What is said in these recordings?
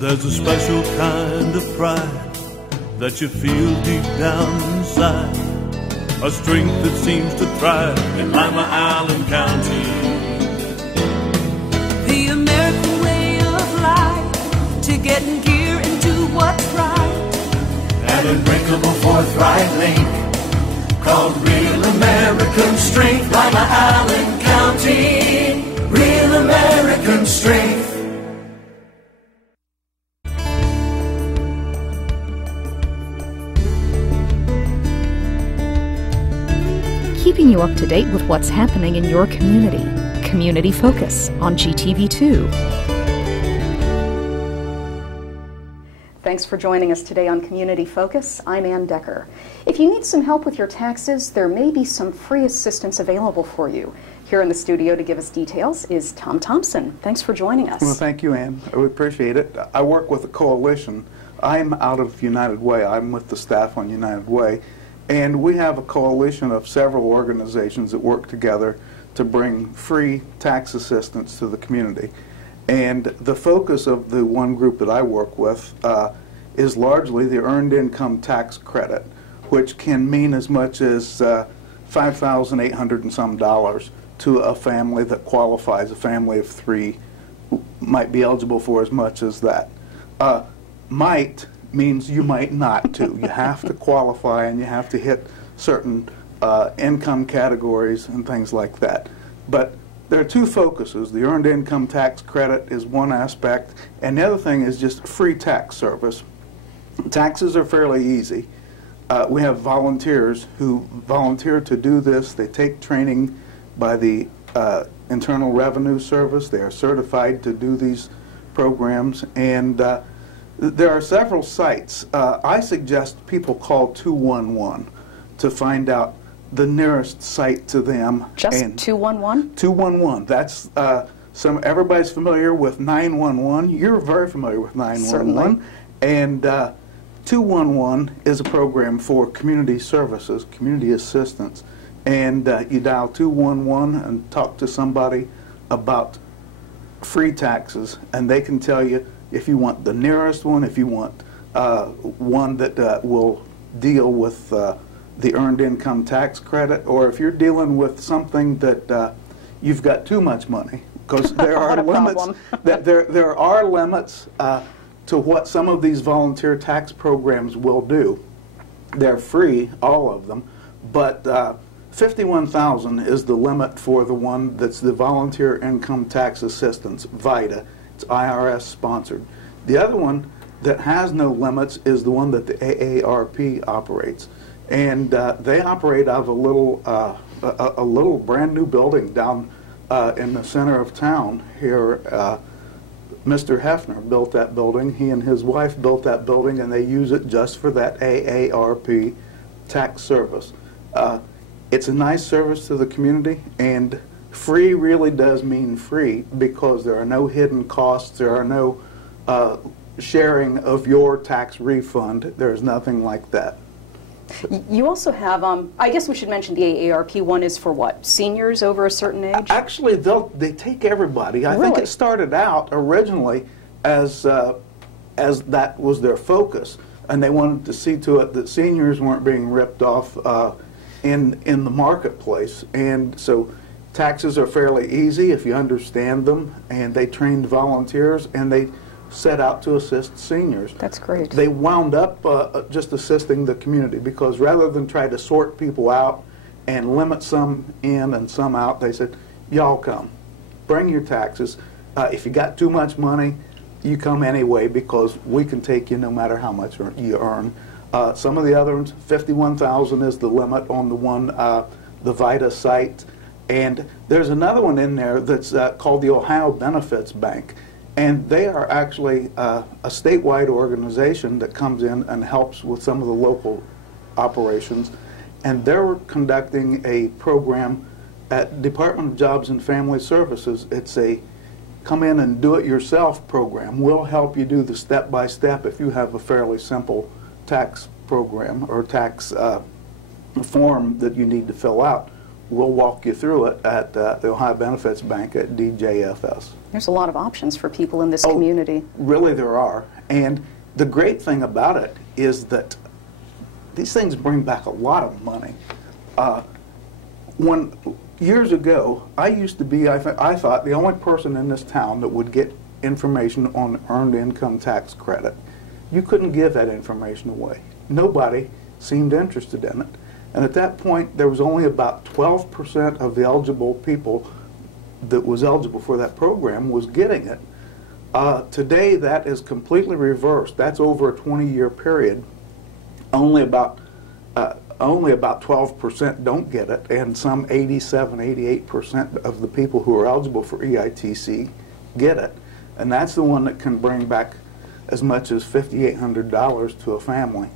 There's a special kind of pride that you feel deep down inside, a strength that seems to thrive in Lima, Allen County. The American way of life, to get in gear and do what's right. An unbreakable forthright link called Real American Strength. Lima, Allen County, Real American Strength. Keeping you up to date with what's happening in your community. Community Focus on GTV2. Thanks for joining us today on Community Focus. I'm Anne Decker. If you need some help with your taxes, there may be some free assistance available for you. Here in the studio to give us details is Tom Thompson. Thanks for joining us. Well, thank you, Anne. We appreciate it. I work with a coalition. I'm out of United Way. I'm with the staff on United Way. And we have a coalition of several organizations that work together to bring free tax assistance to the community. And the focus of the one group that I work with is largely the Earned Income Tax Credit, which can mean as much as $5,800 and some to a family that qualifies. A family of three might be eligible for as much as that. Might means you might not too. You have to qualify and you have to hit certain income categories and things like that. But there are two focuses. The Earned Income Tax Credit is one aspect, and the other thing is just free tax service. Taxes are fairly easy. We have volunteers who volunteer to do this. They take training by the Internal Revenue Service. They are certified to do these programs, and there are several sites. I suggest people call 211 to find out the nearest site to them. Just 211? 211. That's everybody's familiar with 911. You're very familiar with 911. Certainly. And 211 is a program for community services, community assistance. And you dial 211 and talk to somebody about free taxes, and they can tell you if you want the nearest one, if you want one that will deal with the Earned Income Tax Credit, or if you're dealing with something that you've got too much money, because there are limits. There are limits to what some of these volunteer tax programs will do. They're free, all of them, but $51,000 is the limit for the one that's the Volunteer Income Tax Assistance, VITA. It's IRS sponsored. The other one that has no limits is the one that the AARP operates, and they operate out of a little brand new building down in the center of town here. Mr. Hefner built that building. He and his wife built that building, and they use it just for that AARP tax service. It's a nice service to the community, and free really does mean free because there are no hidden costs, there are no sharing of your tax refund. There's nothing like that. You also have, I guess we should mention the AARP one is for what? Seniors over a certain age? Actually, they take everybody. I think it started out originally as that was their focus, and they wanted to see to it that seniors weren't being ripped off in the marketplace. And so taxes are fairly easy if you understand them, and they trained volunteers, and they set out to assist seniors. That's great. They wound up just assisting the community, because rather than try to sort people out and limit some in and some out, they said, y'all come, bring your taxes. If you got too much money, you come anyway, because we can take you no matter how much you earn. Some of the other ones, $51,000 is the limit on the one, the VITA site. And there's another one in there that's called the Ohio Benefits Bank. And they are actually a statewide organization that comes in and helps with some of the local operations. And they're conducting a program at Department of Jobs and Family Services. It's a come in and do it yourself program. We'll help you do the step-by-step if you have a fairly simple tax program or tax form that you need to fill out. we'll walk you through it at the Ohio Benefits Bank at DJFS. There's a lot of options for people in this community. Really there are. And the great thing about it is that these things bring back a lot of money. Years ago, I used to be, I thought, the only person in this town that would get information on earned income tax credit. You couldn't give that information away. Nobody seemed interested in it. And at that point, there was only about 12% of the eligible people that was eligible for that program was getting it. Today, that is completely reversed. That's over a 20-year period. Only about 12% don't get it, and some 88% of the people who are eligible for EITC get it. And that's the one that can bring back as much as $5,800 to a family.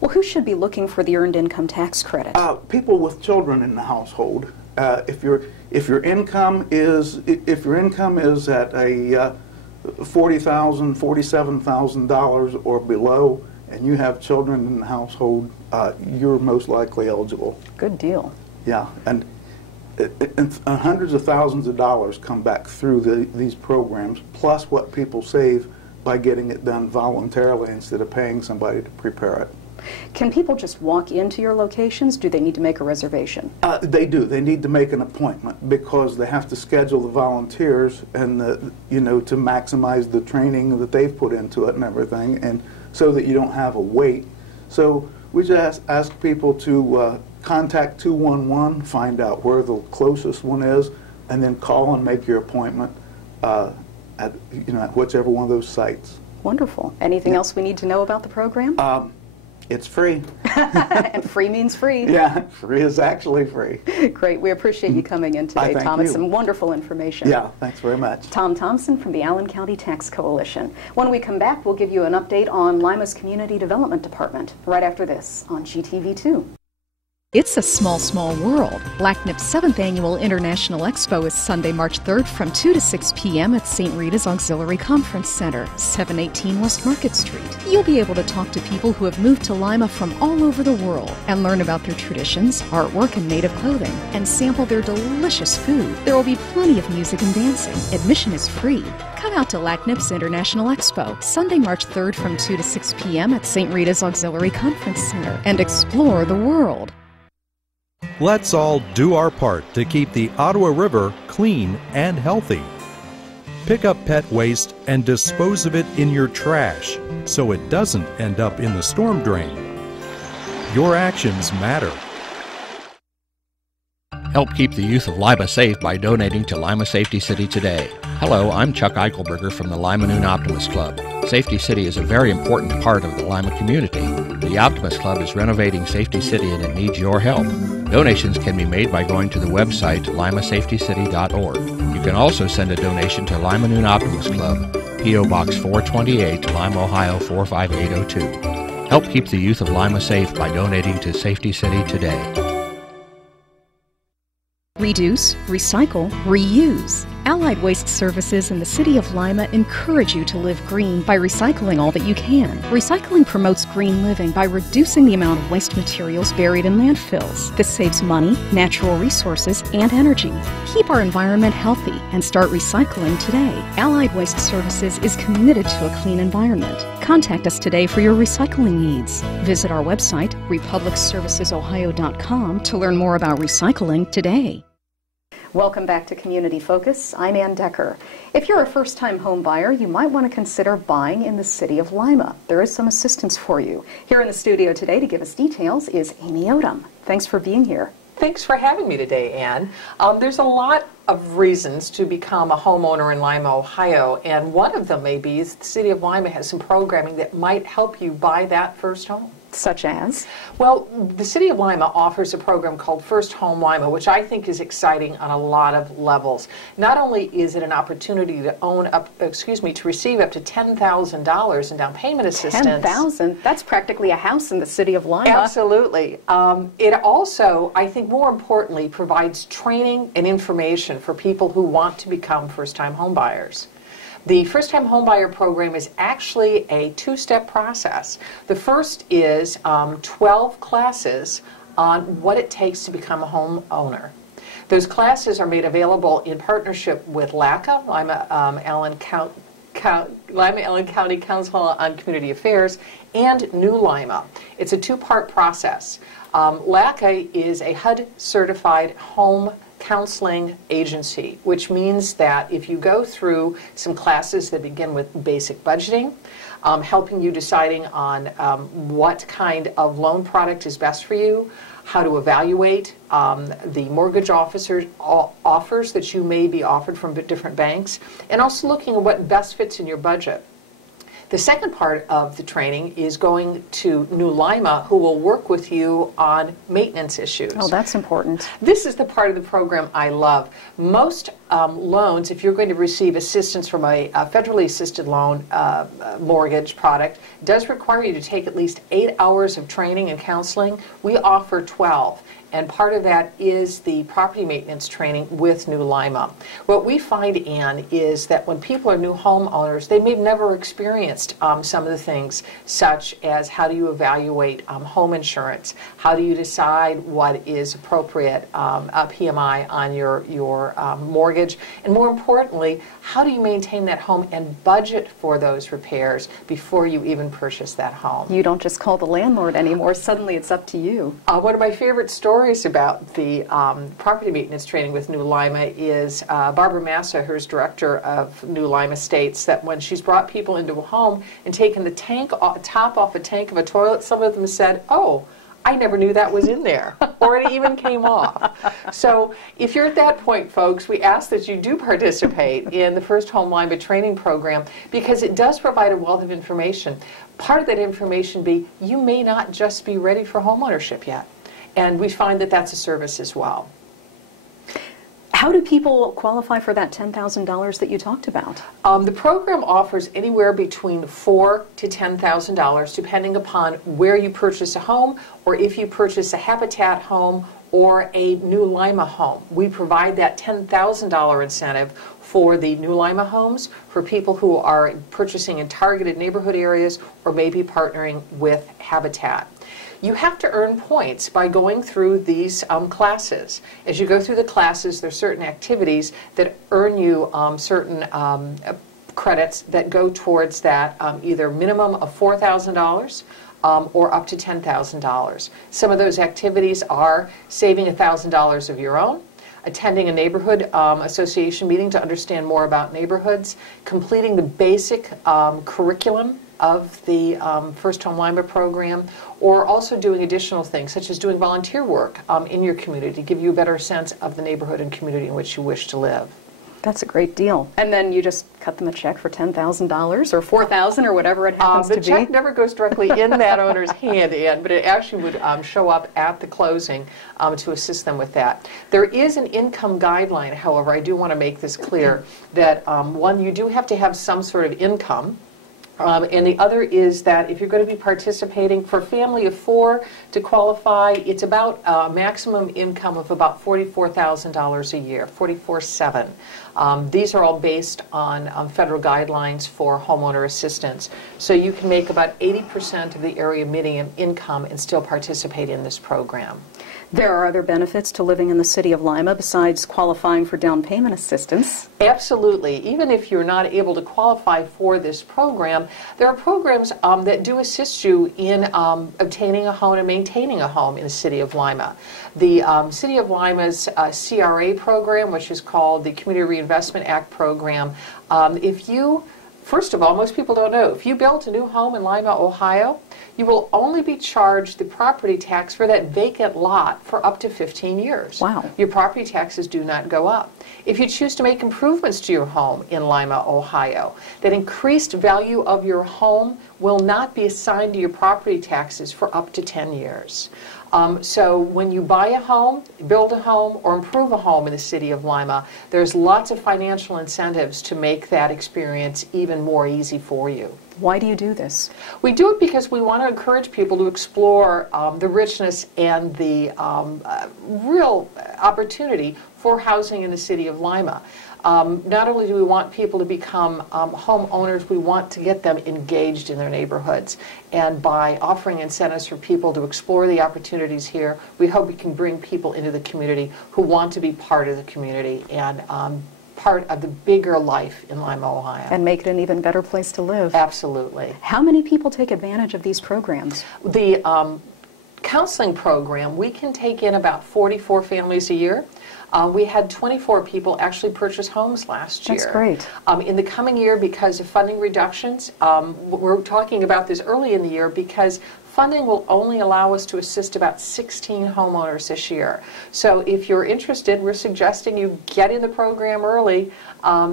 Well, who should be looking for the earned income tax credit? People with children in the household. If your income is at a $40,000, $47,000 or below, and you have children in the household, you're most likely eligible. Good deal. Yeah, and hundreds of thousands of dollars come back through these programs, plus what people save by getting it done voluntarily instead of paying somebody to prepare it. Can people just walk into your locations? Do they need to make a reservation? They do. They need to make an appointment because they have to schedule the volunteers and to maximize the training that they've put into it and everything, and so that you don't have a wait. So we just ask people to contact 211, find out where the closest one is, and then call and make your appointment at whichever one of those sites. Wonderful. Anything else we need to know about the program? It's free. And free means free. Yeah, free is actually free. Great. We appreciate you coming in today, Tom. It's some wonderful information. Yeah, thanks very much. Tom Thompson from the Allen County Tax Coalition. When we come back, we'll give you an update on Lima's Community Development Department right after this on GTV2. It's a small, small world. LACNIP's 7th Annual International Expo is Sunday, March 3rd from 2 to 6 p.m. at St. Rita's Auxiliary Conference Center, 718 West Market Street. You'll be able to talk to people who have moved to Lima from all over the world and learn about their traditions, artwork, and native clothing, and sample their delicious food. There will be plenty of music and dancing. Admission is free. Come out to LACNIP's International Expo, Sunday, March 3rd from 2 to 6 p.m. at St. Rita's Auxiliary Conference Center and explore the world. Let's all do our part to keep the Ottawa River clean and healthy. Pick up pet waste and dispose of it in your trash so it doesn't end up in the storm drain. Your actions matter. Help keep the youth of Lima safe by donating to Lima Safety City today. Hello, I'm Chuck Eichelberger from the Lima Noon Optimist Club. Safety City is a very important part of the Lima community. The Optimist Club is renovating Safety City and it needs your help. Donations can be made by going to the website limasafetycity.org. You can also send a donation to Lima Noon Optimist Club, P.O. Box 428, Lima, Ohio 45802. Help keep the youth of Lima safe by donating to Safety City today. Reduce, recycle, reuse. Allied Waste Services in the City of Lima encourage you to live green by recycling all that you can. Recycling promotes green living by reducing the amount of waste materials buried in landfills. This saves money, natural resources, and energy. Keep our environment healthy and start recycling today. Allied Waste Services is committed to a clean environment. Contact us today for your recycling needs. Visit our website, republicservicesohio.com, to learn more about recycling today. Welcome back to Community Focus. I'm Anne Decker. If you're a first-time home buyer, you might want to consider buying in the City of Lima. There is some assistance for you. Here in the studio today to give us details is Amy Odum. Thanks for being here. Thanks for having me today, Anne. There's a lot of reasons to become a homeowner in Lima, Ohio, and one of them maybe is the City of Lima has some programming that might help you buy that first home. Such as? Well, the City of Lima offers a program called First Home Lima, which I think is exciting on a lot of levels. Not only is it an opportunity to to receive up to $10,000 in down payment assistance. $10,000? That's practically a house in the City of Lima. Absolutely. It also, I think more importantly, provides training and information for people who want to become first-time home buyers. The first-time homebuyer program is actually a two-step process. The first is 12 classes on what it takes to become a homeowner. Those classes are made available in partnership with LACA, Lima Allen County Council on Community Affairs, and New Lima. It's a two-part process. LACA is a HUD-certified home counseling agency, which means that if you go through some classes that begin with basic budgeting, helping you deciding on what kind of loan product is best for you, how to evaluate the mortgage offers that you may be offered from different banks, and also looking at what best fits in your budget. The second part of the training is going to New Lima, who will work with you on maintenance issues. Oh, that's important. This is the part of the program I love. Most loans, if you're going to receive assistance from a federally assisted loan mortgage product, does require you to take at least 8 hours of training and counseling. We offer 12. And part of that is the property maintenance training with New Lima. What we find, Anne, is that when people are new homeowners, they may have never experienced some of the things, such as how do you evaluate home insurance, how do you decide what is appropriate PMI on your mortgage, and more importantly, how do you maintain that home and budget for those repairs before you even purchase that home. You don't just call the landlord anymore, suddenly it's up to you. One of my favorite stories about the property maintenance training with New Lima is Barbara Massa, who's director of New Lima, states that when she's brought people into a home and taken the top off a tank of a toilet, some of them said, "Oh, I never knew that was in there," or it even came off. So if you're at that point, folks, we ask that you do participate in the First Home Lima training program, because it does provide a wealth of information. Part of that information be, you may not just be ready for homeownership yet. And we find that that's a service as well. How do people qualify for that $10,000 that you talked about? The program offers anywhere between $4,000 to $10,000, depending upon where you purchase a home, or if you purchase a Habitat home or a New Lima home. We provide that $10,000 incentive for the New Lima homes for people who are purchasing in targeted neighborhood areas or maybe partnering with Habitat. You have to earn points by going through these classes. As you go through the classes, there are certain activities that earn you certain credits that go towards that either minimum of $4,000 or up to $10,000. Some of those activities are saving $1,000 of your own, attending a neighborhood association meeting to understand more about neighborhoods, completing the basic curriculum of the First Home Lima program, or also doing additional things, such as doing volunteer work in your community to give you a better sense of the neighborhood and community in which you wish to live. That's a great deal. And then you just cut them a check for $10,000 or $4,000 or whatever it happens to be. The check never goes directly in that owner's hand, Ann, but it actually would show up at the closing to assist them with that. There is an income guideline, however, I do want to make this clear, that one, you do have to have some sort of income. And the other is that if you're going to be participating for a family of 4 to qualify, it's about a maximum income of about $44,000 a year, $44,700. These are all based on federal guidelines for homeowner assistance. So you can make about 80% of the area median income and still participate in this program. There are other benefits to living in the city of Lima besides qualifying for down payment assistance. Absolutely. Even if you're not able to qualify for this program, there are programs that do assist you in obtaining a home and maintaining a home in the city of Lima. The City of Lima's CRA program, which is called the Community Reinvestment Act program, first of all, most people don't know, if you built a new home in Lima, Ohio, you will only be charged the property tax for that vacant lot for up to 15 years. Wow. Your property taxes do not go up. If you choose to make improvements to your home in Lima, Ohio, that increased value of your home will not be assigned to your property taxes for up to 10 years. So when you buy a home, build a home, or improve a home in the city of Lima, there's lots of financial incentives to make that experience even more easy for you. Why do you do this? We do it because we want to encourage people to explore the richness and the real opportunity for housing in the city of Lima. Not only do we want people to become homeowners, we want to get them engaged in their neighborhoods. And by offering incentives for people to explore the opportunities here, we hope we can bring people into the community who want to be part of the community and part of the bigger life in Lima, Ohio. And make it an even better place to live. Absolutely. How many people take advantage of these programs? The counseling program, we can take in about 44 families a year. We had 24 people actually purchase homes last year. That's great. In the coming year, because of funding reductions, we're talking about this early in the year because funding will only allow us to assist about 16 homeowners this year. So if you're interested, we're suggesting you get in the program early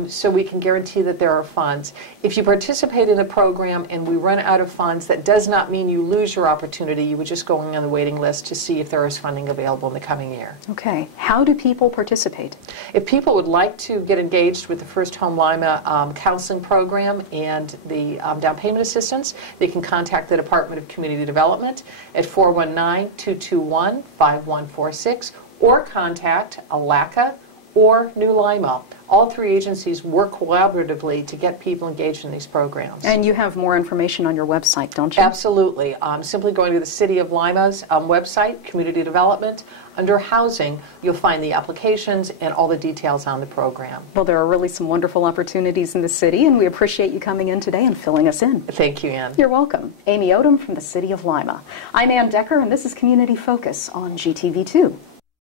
so we can guarantee that there are funds. If you participate in the program and we run out of funds, that does not mean you lose your opportunity. You would just go on the waiting list to see if there is funding available in the coming year. Okay. How do people participate? If people would like to get engaged with the First Home Lima counseling program and the down payment assistance, they can contact the Department of Community Development at 419-221-5146 or contact ALACA or New Lima. All three agencies work collaboratively to get people engaged in these programs. And you have more information on your website, don't you? Absolutely. Simply going to the City of Lima's website, Community Development, under Housing, you'll find the applications and all the details on the program. Well, there are really some wonderful opportunities in the city, and we appreciate you coming in today and filling us in. Thank you, Ann. You're welcome. Amy Odum from the City of Lima. I'm Anne Decker, and this is Community Focus on GTV2.